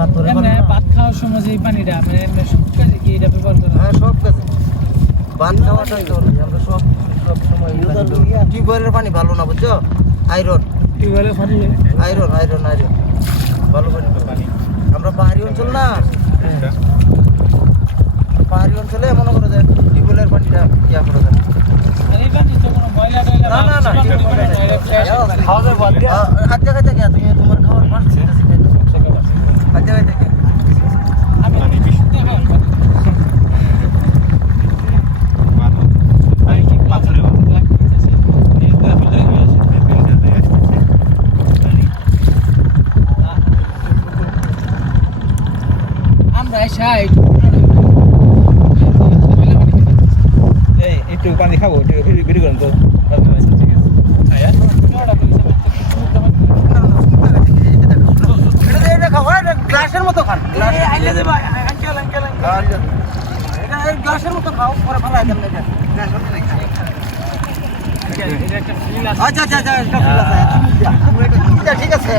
ভাত খাওয়ার সময় যে পানিটা সব কাজে কি এটা ব্যবহার করা? হ্যাঁ সব কাজে ভাত খাওয়াটাই তো আমরা সব সব সময় টিউবওয়েলের পানি ভালো না বুঝছো আয়রন টিউবওয়েলের পানি আয়রন আয়রন আয়রন ভালো পানি আমরা পাহাড়ি অঞ্চল না পাহাড়ি অঞ্চলে মনে করো যে টিউবওয়েলের পানিটা ইয়া করা যায় আর এই পানি তো কোনো ময়লা টয়লা না না না খাওয়া যাবে বাদ দিয়া হাত জায়গায় থেকে তুমি তোমার খাওয়ার পারছি হাত জায়গায় থেকে আমি বিশুদ্ধ খাই আমরা এসাই এই একটু পানি খাবো একটু ভিডিও করেন তো গ্লাসের মতো খান গ্লাসের মতো খাও পরে ভালো হয় আচ্ছা আচ্ছা আচ্ছা ঠিক আছে